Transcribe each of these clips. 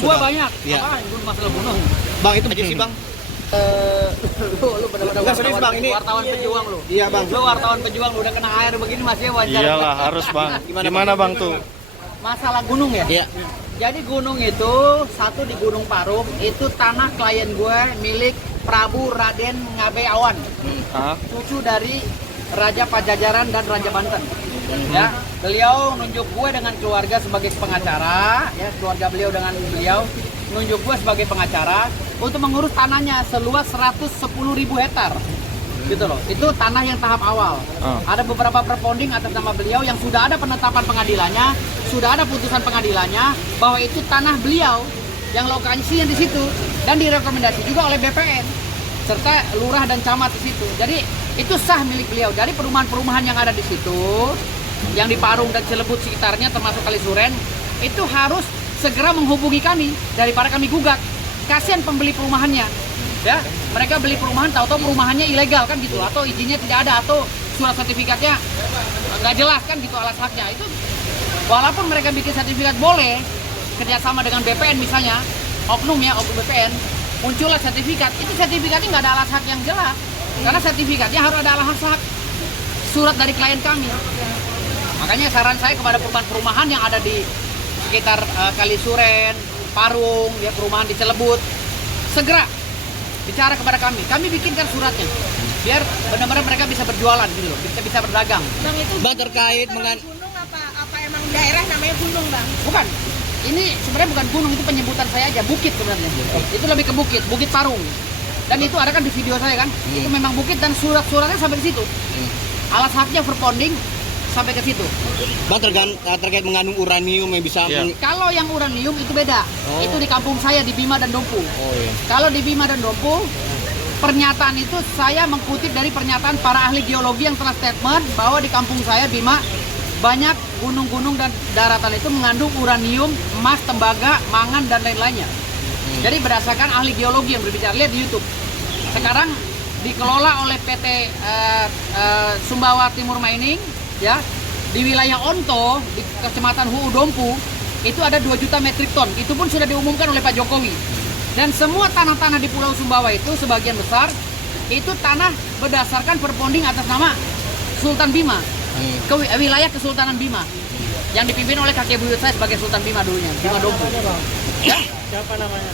gunung gua banyak. Iya. Apaan? Masalah gunung. Bang, itu aja sih, Bang. Lu benar-benar Enggak, serius, Bang, ini wartawan pejuang lu. Iya, Bang. Lu wartawan pejuang lu udah kena air begini masih wajar. Iyalah harus bang. Gimana bang tuh? Masalah gunung ya? Iya. Jadi gunung itu satu di Gunung Parung itu tanah klien gue milik Prabu Raden Ngabe Awan, cucu dari Raja Pajajaran dan Raja Banten. Ya, beliau nunjuk gue dengan keluarga sebagai pengacara, ya keluarga beliau dengan beliau nunjuk gue sebagai pengacara untuk mengurus tanahnya seluas 110.000 hektar. Gitu loh, itu tanah yang tahap awal. Ada beberapa perponding atas nama beliau yang sudah ada penetapan pengadilannya, sudah ada putusan pengadilannya bahwa itu tanah beliau yang lokasinya di situ dan direkomendasi juga oleh BPN serta lurah dan camat di situ. Jadi itu sah milik beliau. Dari perumahan-perumahan yang ada di situ, yang di Parung dan Cilebut sekitarnya termasuk Kalisuren, itu harus segera menghubungi kami daripada kami gugat. Kasihan pembeli perumahannya. Ya, mereka beli perumahan tahu-tahu perumahannya ilegal kan gitu, atau izinnya tidak ada, atau surat sertifikatnya nggak jelas kan gitu alas haknya. Itu walaupun mereka bikin sertifikat boleh kerjasama dengan BPN misalnya, oknum BPN, muncullah sertifikat, itu sertifikatnya nggak ada alas hak yang jelas, karena sertifikatnya harus ada alas hak surat dari klien kami. Makanya saran saya kepada perumahan-perumahan yang ada di sekitar Kalisuren, Parung, ya perumahan di Cilebut, segera bicara kepada kami bikinkan suratnya biar benar-benar mereka bisa berjualan gitu loh, bisa berdagang. Bang, itu Bang, terkait dengan gunung apa emang daerah namanya gunung, Bang? Bukan, ini sebenarnya bukan gunung, itu penyebutan saya aja, bukit sebenarnya. Itu lebih ke bukit Parung. Dan itu ada kan di video saya kan, itu memang bukit dan surat-suratnya sampai ke situ. Alas haknya verponding sampai ke situ. Bang, terkait mengandung uranium yang bisa Kalau yang uranium itu beda. Itu di kampung saya di Bima dan Dompu. Iya. Kalau di Bima dan Dompu, pernyataan itu saya mengutip dari pernyataan para ahli geologi yang telah statement bahwa di kampung saya Bima banyak gunung-gunung dan daratan itu mengandung uranium, emas, tembaga, mangan dan lain-lainnya. Jadi berdasarkan ahli geologi yang berbicara, lihat di YouTube. Sekarang dikelola oleh PT Sumbawa Timur Mining, ya, di wilayah Onto, di Kecamatan Huu Dompu, itu ada 2 juta metrik ton. Itu pun sudah diumumkan oleh Pak Jokowi. Dan semua tanah-tanah di Pulau Sumbawa itu sebagian besar itu tanah berdasarkan perponding atas nama Sultan Bima, ke wilayah Kesultanan Bima, yang dipimpin oleh kakek buyut saya sebagai Sultan Bima dulunya, Bima Dompu. Ya? Siapa namanya?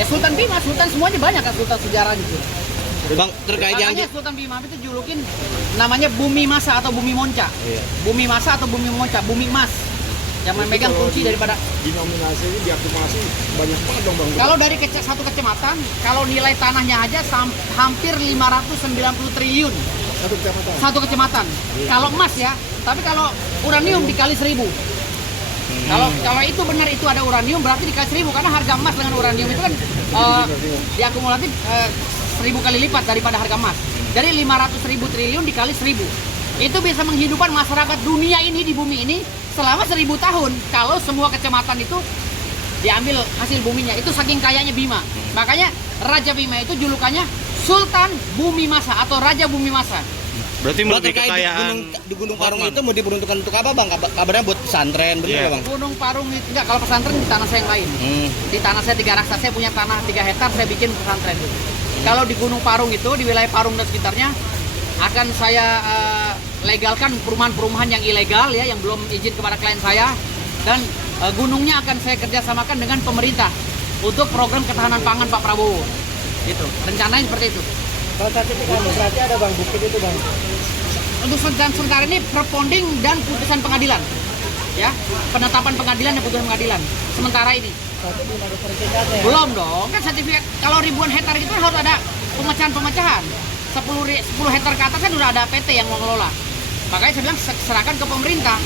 Ya Sultan Bima, Sultan semuanya banyak kan sultan sejarah gitu. Bang, terkait yang Makanya Sultan Bima itu julukin namanya Bumi Masa atau Bumi Monca. Bumi Masa atau Bumi Monca, Bumi Emas. Yang memegang kunci daripada Dinominasi ini diakumulasi banyak banget dong, Bang. kalau dari satu kecamatan, kalau nilai tanahnya aja hampir 590 triliun. Satu kecamatan. Satu kecamatan. Kalau emas ya, tapi kalau uranium dikali 1000. Kalau itu benar itu ada uranium berarti dikali 1000 karena harga emas dengan uranium itu kan diakumulatif 1000 kali lipat daripada harga emas. Jadi 500.000 triliun dikali 1000. Itu bisa menghidupkan masyarakat dunia ini di bumi ini selama 1000 tahun kalau semua kecamatan itu diambil hasil buminya. Itu saking kayanya Bima. Makanya Raja Bima itu julukannya Sultan Bumi Masa atau Raja Bumi Masa. Berarti Bang, lebih terkait kekayaan di Gunung Parung itu mau diperuntukkan untuk apa, Bang? Kabarnya buat pesantren, bener Iya. Bang? Gunung Parung itu enggak, kalau pesantren di tanah saya yang lain. Di tanah saya 3 raksa, saya punya tanah 3 hektar, saya bikin pesantren. Kalau di Gunung Parung itu, di wilayah Parung dan sekitarnya, akan saya legalkan perumahan-perumahan yang ilegal ya, yang belum izin kepada klien saya, dan gunungnya akan saya kerjasamakan dengan pemerintah untuk program ketahanan pangan Pak Prabowo. Gitu, rencananya seperti itu. Kalau sertifikat berarti ada, Bang, bukti itu, Bang. Untuk sementara ini perponding dan putusan pengadilan, ya, penetapan pengadilan dan putusan pengadilan. Sementara ini Tapi belum ada sertifikatnya. belum dong, kan sertifikat kalau ribuan hektar itu harus ada pemecahan. 10 hektar ke atas kan udah ada PT yang mengelola. Makanya saya bilang serahkan ke pemerintah,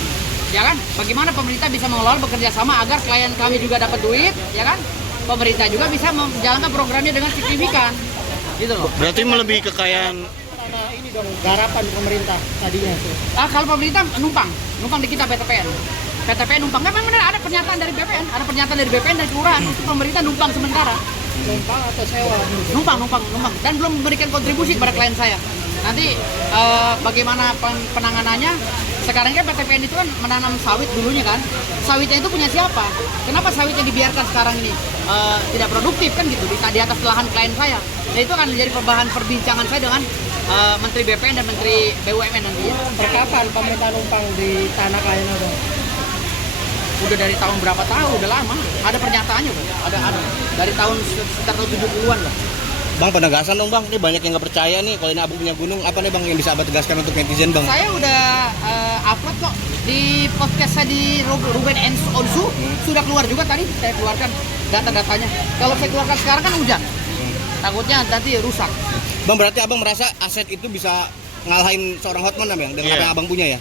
ya kan? Bagaimana pemerintah bisa mengelola bekerja sama agar klien kami juga dapat duit, ya kan? Pemerintah juga bisa menjalankan programnya dengan signifikan, gitu loh. berarti melebihi kekayaan. Ada ini dong, garapan pemerintah tadinya itu. Kalau pemerintah numpang di kita PTPN. PTPN numpang, memang benar ada pernyataan dari BPN, dari kelurahan untuk pemerintah numpang sementara. Numpang atau sewa? Numpang dan belum memberikan kontribusi kepada klien saya. Nanti bagaimana penanganannya? Sekarang kan PTPN itu kan menanam sawit dulunya kan. Sawitnya itu punya siapa? Kenapa sawitnya dibiarkan sekarang ini tidak produktif kan gitu di atas lahan klien saya? Dan itu akan menjadi bahan perbincangan saya dengan Menteri BPN dan Menteri BUMN nanti ya. Perkapan pemerintah numpang di tanah klien itu? Udah dari tahun berapa tahun, udah lama. Ada pernyataannya Bang. Ada. Dari tahun sekitar tahun 70-an lah. Bang, penegasan dong bang, ini banyak yang nggak percaya nih kalau ini abang punya gunung. Apa nih bang yang bisa abang tegaskan untuk netizen bang? Saya udah upload kok di podcast saya di Ruben Onsu. Sudah keluar juga tadi, saya keluarkan data-datanya. Kalau saya keluarkan sekarang kan hujan. Takutnya nanti rusak. Bang, berarti abang merasa aset itu bisa ngalahin seorang Hotman bang dengan apa yang abang punya ya?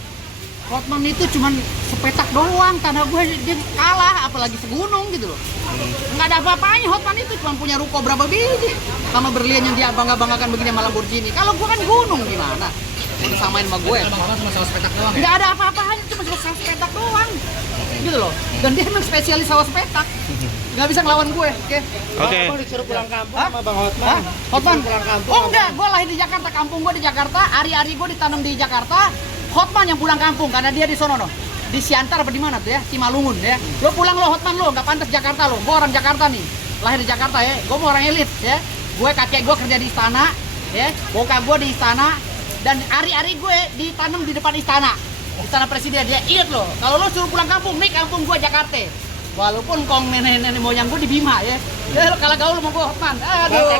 Hotman itu cuman sepetak doang, tanah gue dia kalah, apalagi segunung gitu loh. Nggak ada apa-apanya, Hotman itu cuma punya ruko berapa biji sama berlian yang dia bangga-banggakan begini sama Lamborghini. Kalau gue kan gunung gimana? Udah samain sama gue. Cuma sawah sepetak doang. Nggak ada apa-apanya, cuma sawah sepetak doang. Gitu loh. Dan dia memang spesialis sawah sepetak. Nggak bisa ngelawan gue, oke? Oke. Abang disuruh pulang kampung sama Bang Hotman. Hah? Hotman? Disuruh pulang kampung. Oh enggak, gue lahir di Jakarta, kampung gue di Jakarta, ari-ari gue ditanam di Jakarta. Hotman yang pulang kampung karena dia di sono no. Di Siantar apa di mana tuh ya? Cimalungun ya. Lo pulang lo Hotman lo, nggak pantas Jakarta lo. Gue orang Jakarta nih. Lahir di Jakarta ya. Gue mau orang elit ya. Gue kakek gue kerja di istana ya. Bokap gue di istana dan ari-ari gue ditanam di depan istana. Istana presiden dia. Ingat lo, kalau lo suruh pulang kampung, nih kampung gue Jakarta. Walaupun kong nenek-nenek moyang gue di Bima ya. Ya lo kalau gaul mau gue Hotman. Aduh.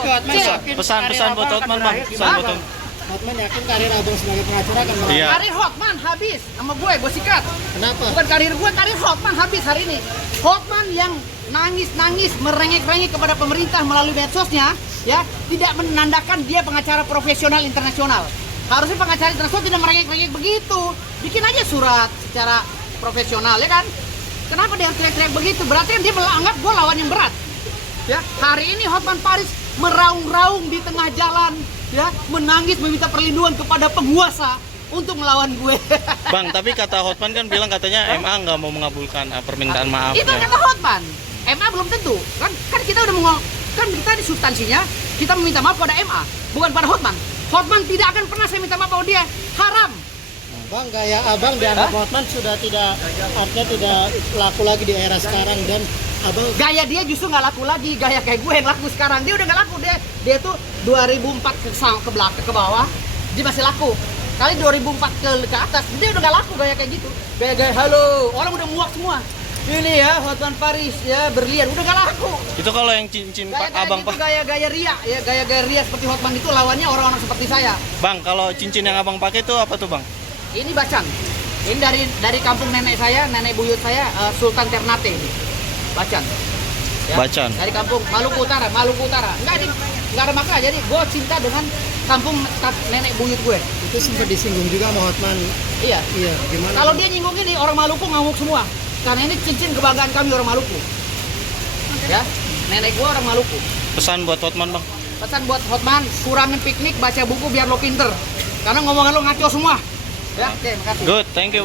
Pesan buat Hotman bang. Pesan buat Hotman. Hotman yakin karir abang sebagai pengacara akan berakhir. Iya. Karir Hotman habis sama gue sikat. Kenapa? Bukan karir gue, karir Hotman habis hari ini. Hotman yang nangis-nangis merengek-rengek kepada pemerintah melalui medsosnya, ya tidak menandakan dia pengacara profesional internasional. Harusnya pengacara internasional tidak merengek-rengek begitu. Bikin aja surat secara profesional, ya kan? Kenapa dia teriak-teriak begitu? Berarti kan dia menganggap gue lawan yang berat. Ya, hari ini Hotman Paris meraung-raung di tengah jalan, ya, menangis meminta perlindungan kepada penguasa untuk melawan gue. Bang, tapi kata Hotman kan bilang katanya MA nggak mau mengabulkan permintaan maafnya. Itu kata Hotman. MA belum tentu. Kan kita udah kan kita di substansinya kita meminta maaf pada MA, bukan pada Hotman. Hotman tidak akan pernah saya minta maaf pada dia. Haram. Bang, gaya abang dianggap Hotman sudah tidak, artinya tidak laku lagi di era sekarang dan abang Gaya dia justru nggak laku lagi. Gaya kayak gue yang laku sekarang. Dia udah nggak laku. Dia tuh 2004 ke belakang ke bawah dia masih laku. Kali 2004 ke atas dia udah nggak laku gaya kayak gitu. Gaya halo, orang udah muak semua. Ini ya Hotman Paris ya berlian udah nggak laku. Itu kalau yang cincin abang gitu, pak. gaya-gaya ria ya, gaya-gaya ria seperti Hotman itu lawannya orang-orang seperti saya. Bang, kalau cincin yang abang pakai itu apa tuh bang? Ini bacan. Ini dari kampung nenek saya, nenek buyut saya Sultan Ternate. Bacan. Ya, Bacan. Dari kampung Maluku Utara. Enggak ada makna. Jadi gue cinta dengan kampung nenek buyut gue. itu sempat disinggung juga sama Hotman. Iya. Iya, gimana? Kalau dia nyinggung ini orang Maluku ngamuk semua. Karena ini cincin kebanggaan kami orang Maluku. Ya, nenek gue orang Maluku. Pesan buat Hotman bang. Pesan buat Hotman, kurangin piknik, baca buku biar lo pinter. Karena ngomongan lo ngaco semua. Ya, oke, makasih. Good, thank you bang.